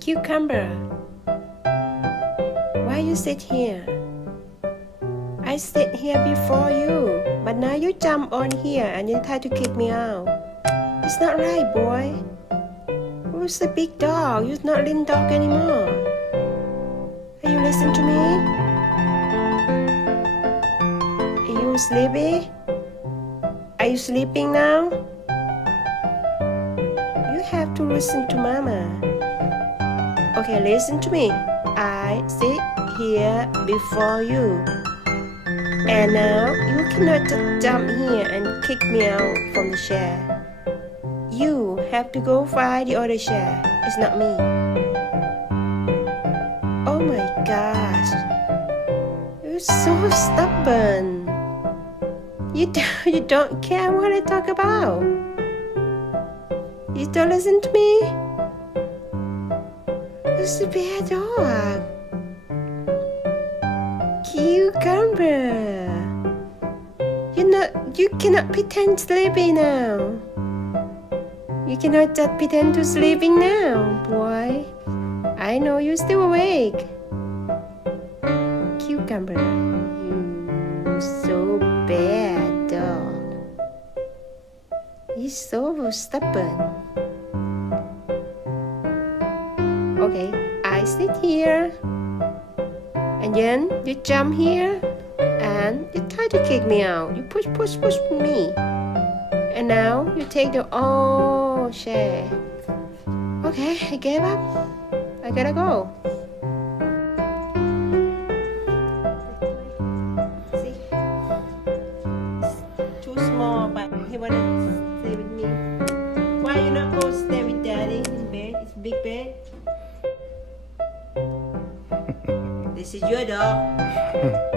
Cucumber, why you sit here? I sit here before you, but now you jump on here and you try to kick me out. It's not right, boy. Who's the big dog? You're not little dog anymore. Are you listening to me? Are you sleepy? Are you sleeping now? You have to listen to Mama. Okay, listen to me. I sit here before you. And now you cannot just jump here and kick me out from the chair. You have to go find the other chair. It's not me. Oh my gosh. You're so stubborn. You don't care what I talk about. You don't listen to me. Who's the bad dog? Cucumber. You cannot pretend sleepy now. You cannot just pretend to sleeping now, boy. I know you're still awake. Cucumber, you so bad dog. You're so stubborn. Okay, I sit here. And then you jump here and you try to kick me out. You push me. And now you take the old chair. Okay, I gave up. I gotta go. See? It's too small, but he wanna stay with me. Why you not go stay with Daddy in bed? It's big bed. This is your dog.